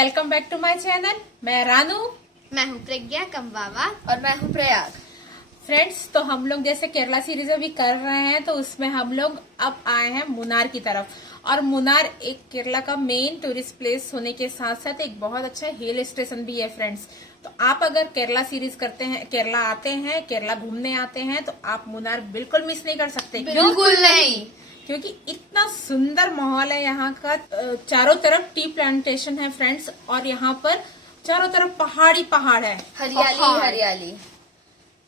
Welcome back to my channel. मैं रानू, मैं हूँ प्रज्ञा कम्बावा और मैं हूँ प्रयाग। फ्रेंड्स, तो हम लोग जैसे केरला सीरीज अभी कर रहे हैं तो उसमें हम लोग अब आए हैं मुन्नार की तरफ। और मुन्नार एक केरला का मेन टूरिस्ट प्लेस होने के साथ साथ एक बहुत अच्छा हिल स्टेशन भी है फ्रेंड्स। तो आप अगर केरला सीरीज करते हैं, केरला आते हैं, केरला घूमने आते हैं तो आप मुन्नार बिल्कुल मिस नहीं कर सकते। बिल्कुल नहीं, क्योंकि इतना सुंदर माहौल है यहाँ का। चारों तरफ टी प्लांटेशन है फ्रेंड्स, और यहाँ पर चारों तरफ पहाड़ी पहाड़ है, हरियाली हरियाली,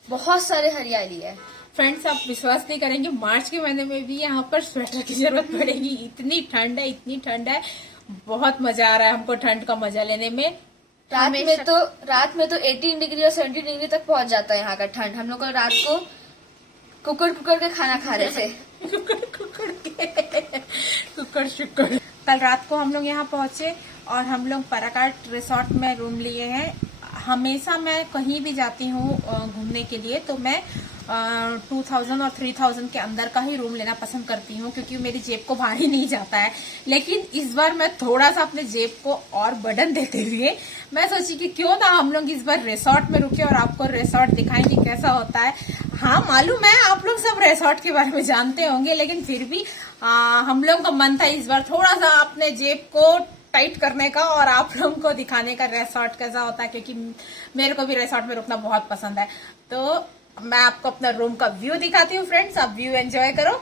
बहुत सारे हरियाली है। फ्रेंड्स। आप विश्वास नहीं करेंगे, मार्च के महीने में भी यहाँ पर स्वेटर की जरूरत पड़ेगी। इतनी ठंड है, इतनी ठंड है, बहुत मजा आ रहा है हमको ठंड का मजा लेने में। रात में तो 18 डिग्री और 17 डिग्री तक पहुंच जाता है यहाँ का ठंड। हम लोग को रात को कुकर के खाना खा रहे थे। कुकर शुक्र। कल रात को हम लोग यहाँ पहुंचे और हम लोग पराकाट रिसोर्ट में रूम लिए हैं। हमेशा मैं कहीं भी जाती हूँ घूमने के लिए तो मैं 2000 और 3000 के अंदर का ही रूम लेना पसंद करती हूँ, क्योंकि मेरी जेब को भारी नहीं जाता है। लेकिन इस बार मैं थोड़ा सा अपने जेब को और बर्डन देते हुए मैं सोची कि क्यों ना हम लोग इस बार रिसोर्ट में रुके और आपको रिसोर्ट दिखाएं कि कैसा होता है। हाँ, मालूम है आप लोग सब रिसोर्ट के बारे में जानते होंगे, लेकिन फिर भी हम लोग का मन था इस बार थोड़ा सा अपने जेब को टाइट करने का और आप लोगों को दिखाने का रिसोर्ट कैसा होता है, क्योंकि मेरे को भी रिसोर्ट में रुकना बहुत पसंद है। तो मैं आपको अपना रूम का व्यू दिखाती हूँ फ्रेंड्स, आप व्यू एंजॉय करो।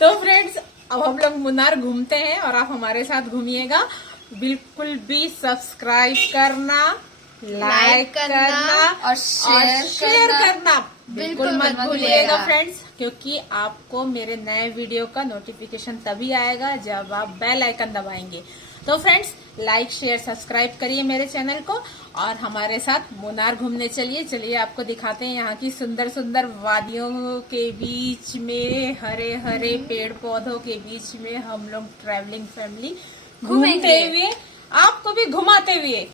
तो फ्रेंड्स, अब हम लोग मुन्नार घूमते हैं और आप हमारे साथ घूमिएगा। बिल्कुल भी सब्सक्राइब करना, लाइक करना और शेयर करना बिल्कुल मत भूलिएगा फ्रेंड्स, क्योंकि आपको मेरे नए वीडियो का नोटिफिकेशन तभी आएगा जब आप बेल आइकन दबाएंगे। तो फ्रेंड्स, लाइक शेयर सब्सक्राइब करिए मेरे चैनल को और हमारे साथ मुन्नार घूमने चलिए। आपको दिखाते हैं यहाँ की सुंदर सुंदर वादियों के बीच में, हरे हरे पेड़ पौधों के बीच में हम लोग ट्रैवलिंग फैमिली घूमते हुए आपको भी घुमाते हुए।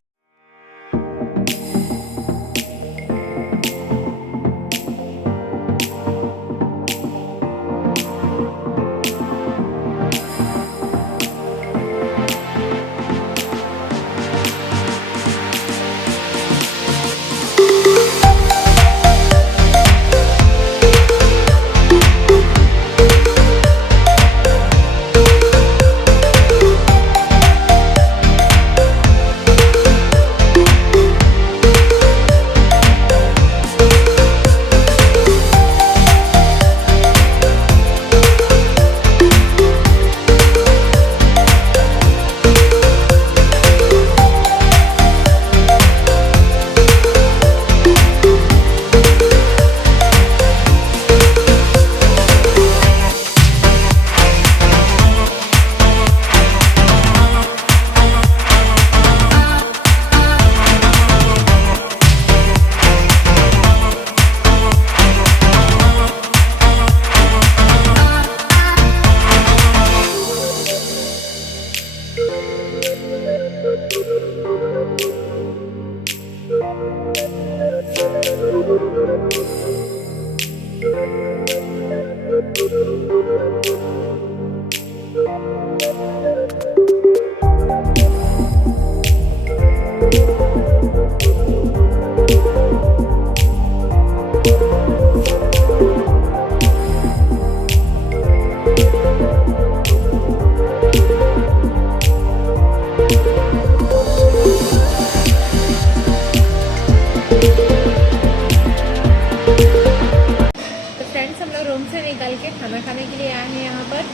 खाना खाने के लिए आए हैं यहाँ पर।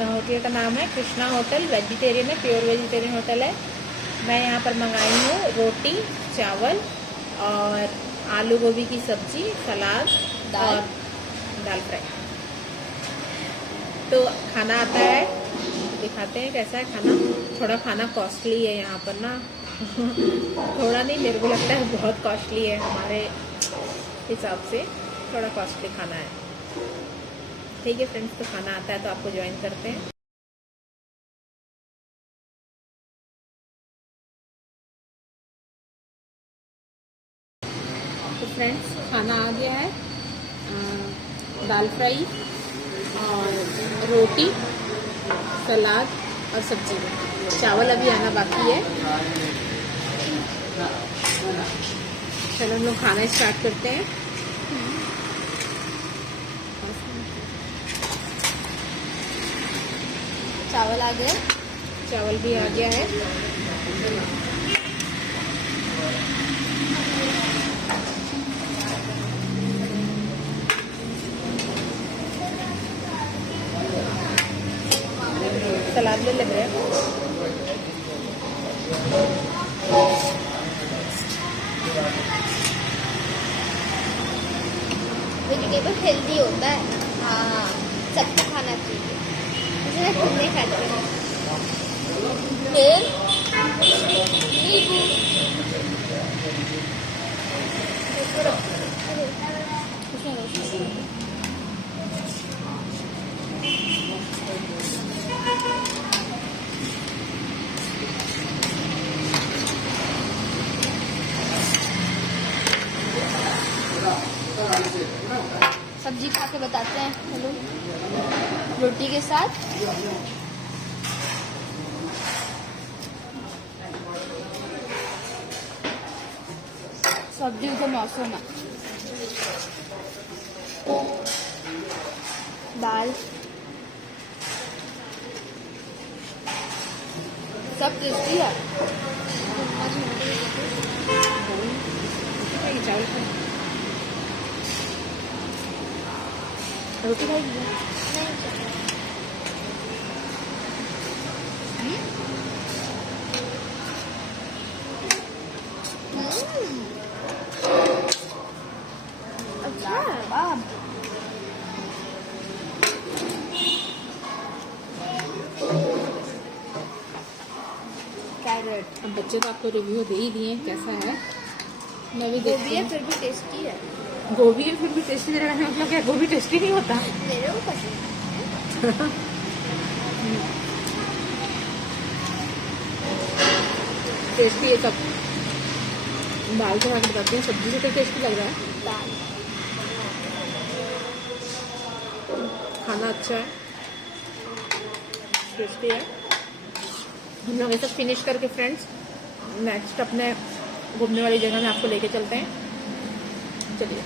होटल का नाम है कृष्णा होटल, वेजिटेरियन है, प्योर वेजिटेरियन होटल है। मैं यहाँ पर मंगाई हूँ रोटी, चावल और आलू गोभी की सब्जी, सलाद और दाल फ्राई। तो खाना आता है, दिखाते हैं कैसा है खाना। थोड़ा खाना कॉस्टली है यहाँ पर ना, थोड़ा नहीं, मेरे को लगता है बहुत कॉस्टली है, हमारे हिसाब से थोड़ा कॉस्टली खाना है। ठीक है फ्रेंड्स, तो खाना आता है तो आपको ज्वाइन करते हैं। तो फ्रेंड्स, खाना आ गया है, दाल फ्राई और रोटी, सलाद और सब्जी। चावल अभी आना बाकी है। चलो हम लोग खाना स्टार्ट करते हैं। चावल आ गए, चावल भी आ गया है। सलाद ले रहे हैं। वेजिटेबल हेल्दी होता है, हाँ सबको खाना चाहिए, इसलिए खुद नहीं खाते हैं। सब्जी खा के बताते हैं हेलो, रोटी के साथ। सब्जी का मौसम है, दाल सब टेस्टी है। चावल रोटी खाएगी? कैरेट अब बच्चे तो आपको रिव्यू दे ही दिए कैसा है। मैं भी देखती गोभी है हूँ। फिर भी टेस्टी है, गोभी है फिर भी टेस्टी लग रहा है, मतलब क्या गोभी टेस्टी नहीं होता? मेरे को पसंद है। टेस्टी है सब। दाल के साथ बताती हूँ, सब्जी से तो टेस्टी लग रहा है। दाल खाना अच्छा है, टेस्टी है। हम लोग ये सब फिनिश करके फ्रेंड्स नेक्स्ट अपने घूमने वाली जगह में आपको लेके चलते हैं। चलिए।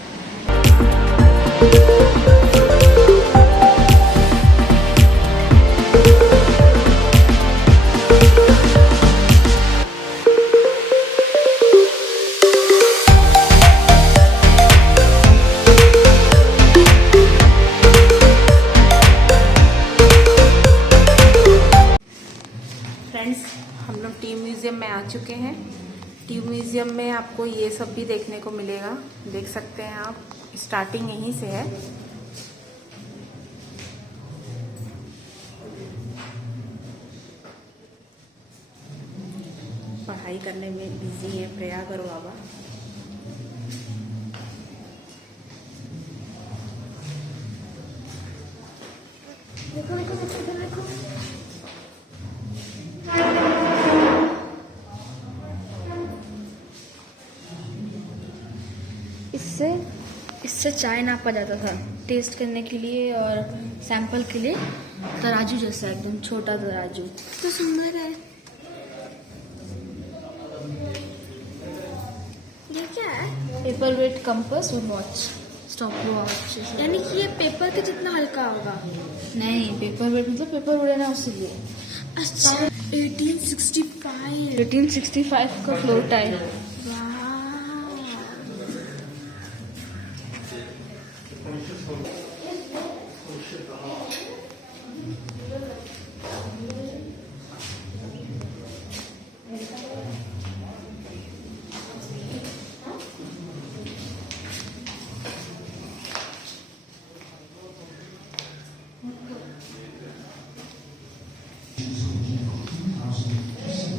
फ्रेंड्स, हम लोग टी म्यूज़ियम में आ चुके हैं। टी म्यूज़ियम में आपको ये सब भी देखने को मिलेगा, देख सकते हैं आप। स्टार्टिंग यहीं से है। पढ़ाई करने में बिजी है प्रयाग और बाबा। इससे चाय नापा जाता था टेस्ट करने के लिए और सैंपल के लिए। तराजू जैसा, एकदम छोटा तराजू, तो सुंदर है। ये क्या है? पेपर वेट कंपास और वॉच, स्टॉप वॉच। यानी कि ये पेपर के जितना हल्का होगा? नहीं, पेपर वेट मतलब पेपर उड़े ना उसलिए। अच्छा, 1865। 1865 का फ्लोट है।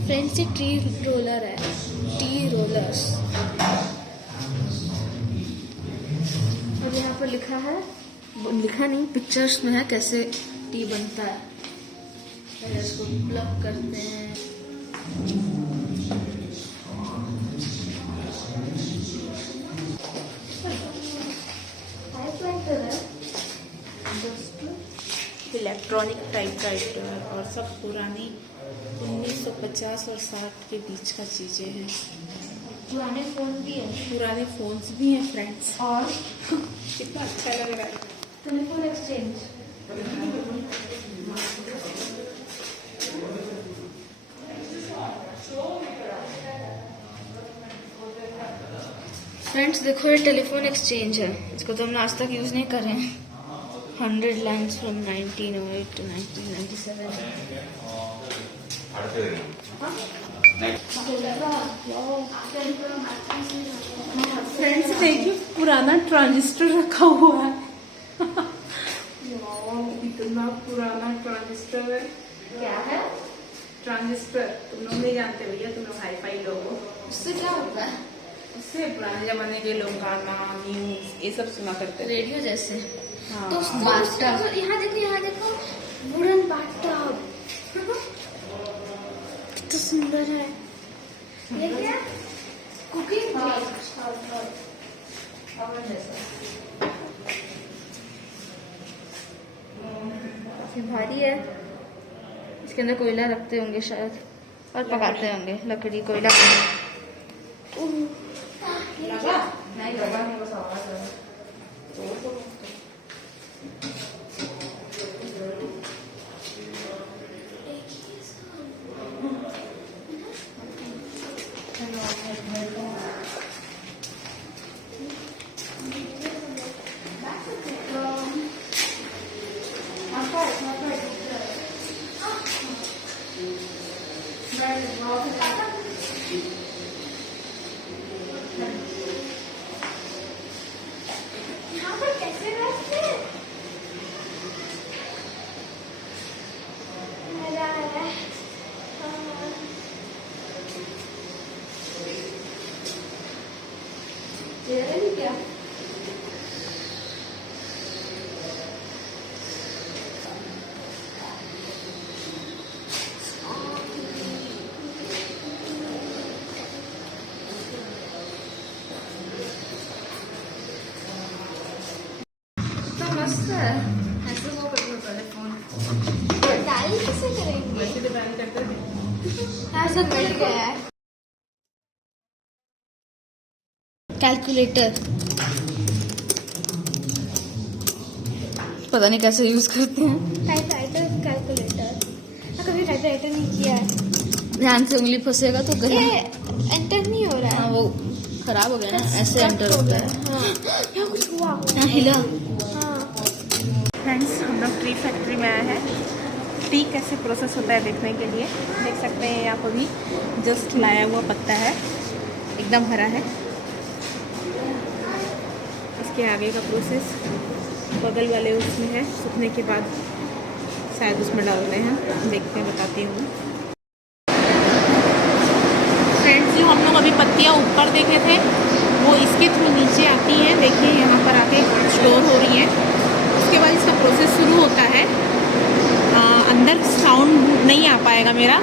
फ्रेंड्स ये टी रोलर है, टी रोलर्स। और यहाँ पर लिखा है, लिखा नहीं, पिक्चर्स में है कैसे टी बनता है। पहले इसको प्लग करते हैं। इलेक्ट्रॉनिक टाइप का आइटम है और सब पुरानी 1950 और 60 के बीच का चीजें हैं। पुराने फोन भी है पुराने फोन्स भी हैं फ्रेंड्स। और कितना अच्छा लग रहा है। Telephone exchange. फ्रेंड्स देखो ये टेलीफोन एक्सचेंज है, इसको तो हमने आज तक यूज नहीं करे हैं। 100 लाइन्स फ्रॉम 1908 to 1997। फ्रेंड्स देखिए पुराना ट्रांजिस्टर रखा हुआ है। इतना पुराना ट्रांजिस्टर है। क्या है? ट्रांजिस्टर तुम लोग नहीं जानते भैया, तुम लोग हाई फाई लोग हो। उससे क्या होता है? उससे पुराने जमाने के लोग गाना न्यूज ये सब सुना करते थे। रेडियो जैसे। हाँ। तो बाथटब, यहाँ देखो वुडन बाथटब, कितना सुंदर है। ये क्या? कुकिंग ओवन जैसा। ये भारी है, इसके अंदर कोयला रखते होंगे शायद और पकाते होंगे, लकड़ी कोयला। लगा? नहीं लगा, नहीं बस आवाज लगा। यहाँ पर कैसे बैठते हैं? मजा आ रहा है। क्या? तो मस्त है, ऐसे वो कर लो पहले फोन। डाली कैसे करेंगे? वैसे तो बैन करते थे। ऐसा बैठ गया है। कैलकुलेटर, पता नहीं कैसे यूज करते हैं। Typewriter calculator. कभी टाइपराइटर नहीं किया है। ध्यान से उंगली फंसेगा तो ये गला। एंटर नहीं हो रहा हाँ है। वो खराब हो गया ना, ऐसे एंटर हो होता गया। है। हाँ, यहाँ कुछ हुआ। हाँ हिला। हाँ, फ्रेंड्स हम लोग टी फैक्ट्री में आए हैं। टी कैसे प्रोसेस होता है देखने के लिए। देख सकते हैं यहाँ पर भी जस्ट लाया हुआ पत्ता है, एकदम हरा है। इसके आगे का प्रोसेस बगल वाले उसमें है, सूखने के बाद शायद उसमें डालते हैं। देखते हैं, बताती हूँ। फ्रेंड्स जो हम लोग अभी पत्तियाँ ऊपर देखे थे वो इसके थ्रू नीचे आती हैं। देखिए यहाँ पर आके स्टोर हो रही हैं। उसके बाद इसका प्रोसेस शुरू होता है। अंदर साउंड नहीं आ पाएगा मेरा,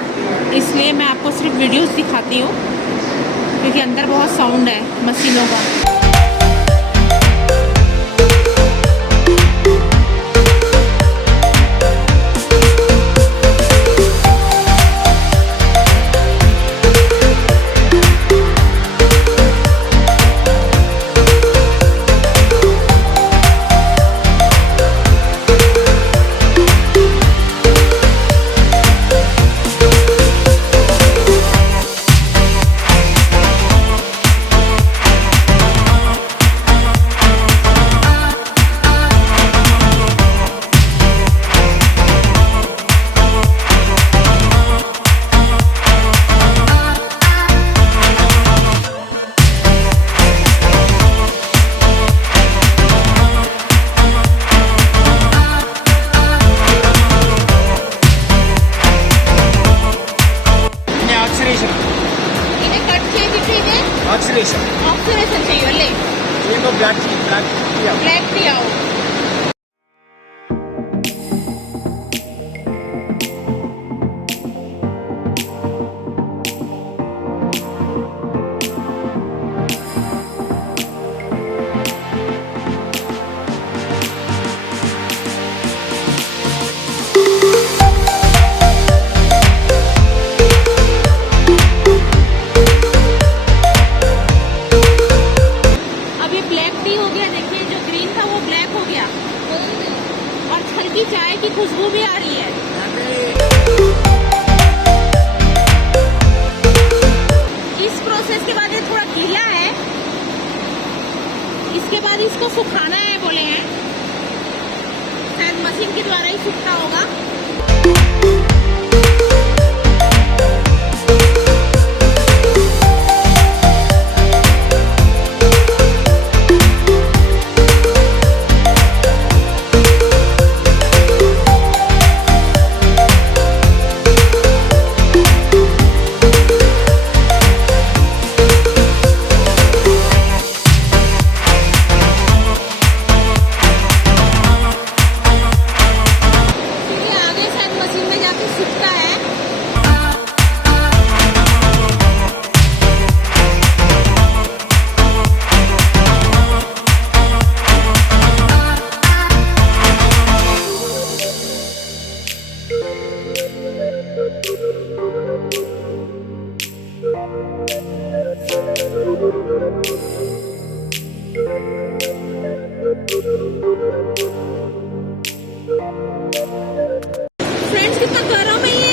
इसलिए मैं आपको सिर्फ वीडियोस दिखाती हूँ, क्योंकि अंदर बहुत साउंड है मशीनों का। इन्हें कट चाहिए ऑक्सीडेशन ऑक्सीडेशन चाहिए ले ये तो ब्लैक टी ब्लैक टी आओ हल्की चाय की खुशबू भी आ रही है। इस प्रोसेस के बाद ये थोड़ा गीला है, इसके बाद इसको सुखाना है बोले हैं, शायद मशीन के द्वारा ही सूखता होगा। फ्रेंड्स कितना गरम है ये।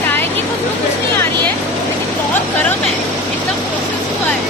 चाय की खुशबू कुछ नहीं आ रही है, लेकिन बहुत गरम है, एकदम प्रोसेस हुआ है।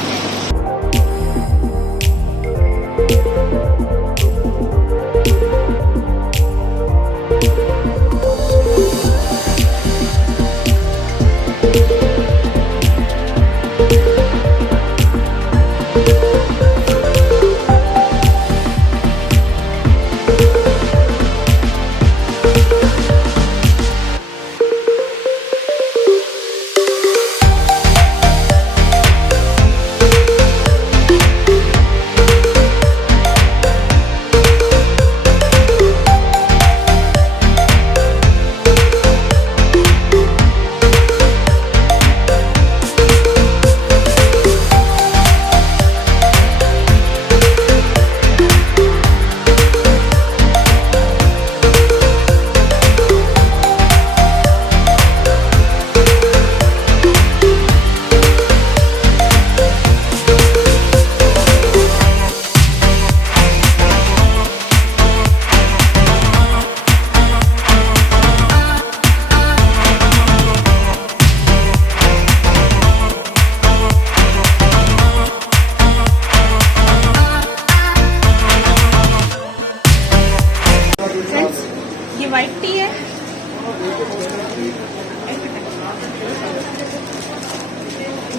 ये व्हाइट टी है,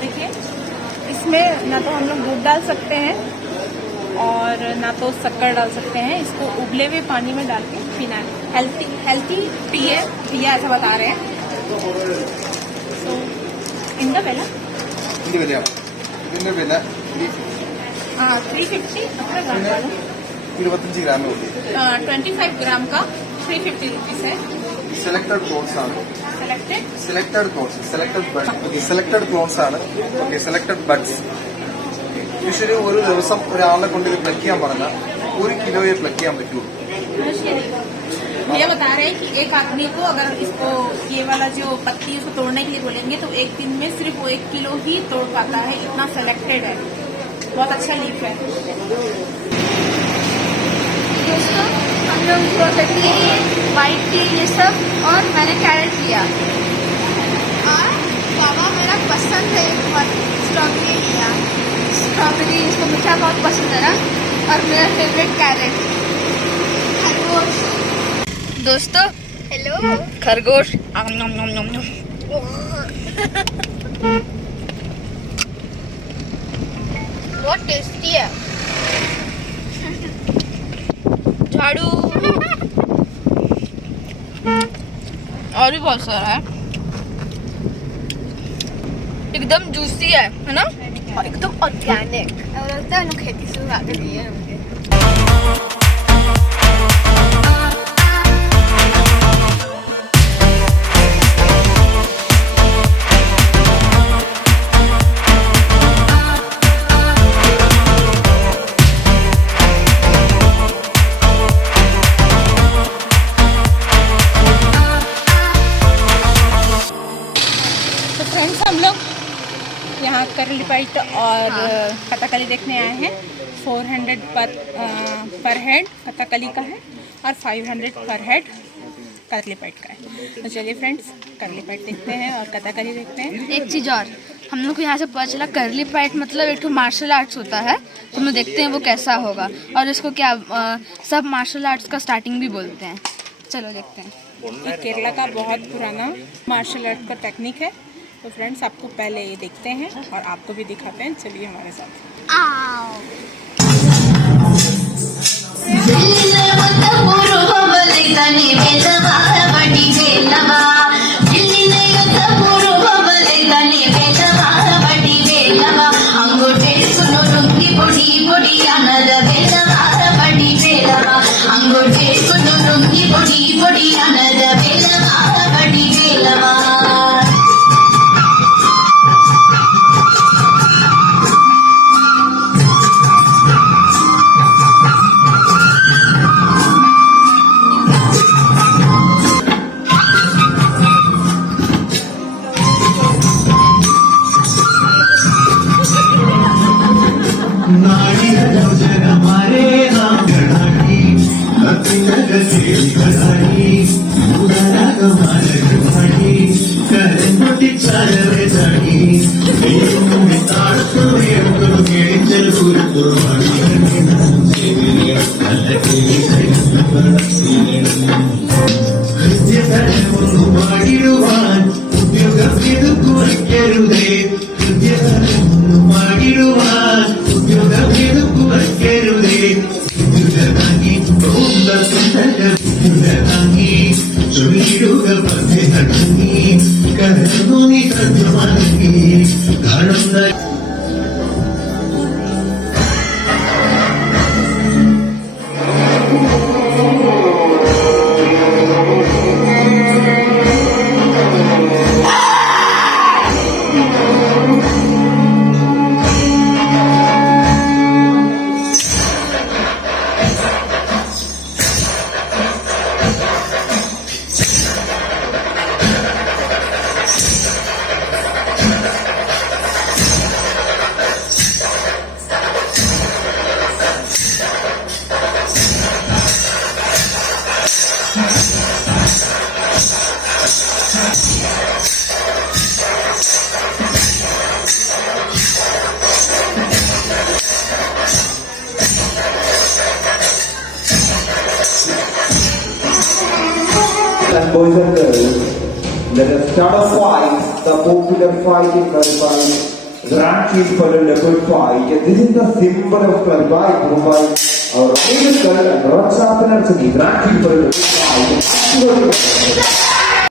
देखिए इसमें ना तो हम लोग दूध डाल सकते हैं और ना तो शक्कर डाल सकते हैं। इसको उबले हुए पानी में डाल के पीना है। हेल्थी टी है, भैया ऐसा बता रहे हैं। सो इंदा बेला हाँ 350 अपना ग्राम वाला 25 ഗ്രാമേ ഉള്ളൂ 25 ग्राम का 350 रुपीज है। സെലക്ടഡ് ക്ലോൺസ് ആണ് selected selected clones selected clones ആണ് ഓക്കെ സെലക്ടഡ് ബഡ്സ് യൂഷ്വലി ഒരു ദിവസം ഒരാളെ കൊണ്ട് ഇത് പ്ലക്ക് ചെയ്യാൻ പറഞ്ഞാൽ 1 കിലോയെ പ്ലക്ക് ചെയ്യാൻ പറ്റുള്ളൂ ये बता रहे हैं कि एक आदमी को अगर इसको ये वाला जो पत्ती उसको तोड़ने के लिए बोलेंगे तो एक दिन में सिर्फ वो 1 किलो ही तोड़ पाता है, इतना सेलेक्टेड है। बहुत अच्छा लीफ है। दोस्तों हम लोग प्रोसेस लिए वाइट टी ये सब और मैंने कैरेट लिया और बाबा मेरा पसंद है बहुत स्ट्रॉबेरी लिया। स्ट्रॉबेरी इसको मीठा बहुत पसंद है ना, और मेरा फेवरेट कैरेट खरगोश। दोस्तों हेलो खरगोश बहुत टेस्टी है। झाड़ू और भी बहुत सारा है, एकदम जूसी है ना, और एकदम ऑर्गेनिक। और लगता है लोग खेती से उगा के दिए हैं मुझे। तो फ्रेंड्स हम लोग यहाँ करलीपाइट और कथकली देखने आए हैं। 400 पर हेड कथकली का है और 500 पर हेड करलीपाइट का है। तो चलिए फ्रेंड्स करलीपाइट देखते हैं और कथकली देखते हैं। एक चीज़ और, हम लोग को यहाँ से पता चला करलीपाइट मतलब एक मार्शल आर्ट्स होता है। तो हम लोग देखते हैं वो कैसा होगा, और इसको क्या सब मार्शल आर्ट्स का स्टार्टिंग भी बोलते हैं। चलो देखते हैं। ये केरला का बहुत पुराना मार्शल आर्ट का टेक्निक है। तो फ्रेंड्स आपको पहले ये देखते हैं और आपको भी दिखाते हैं, चलिए हमारे साथ। And boys and girls, let us start a fight, the popular fight in Mumbai, Grand Prix for the leopard fight. And this is the symbol of Mumbai. Our Royal Girl and Rock Champion and the Grand Prix for the leopard fight.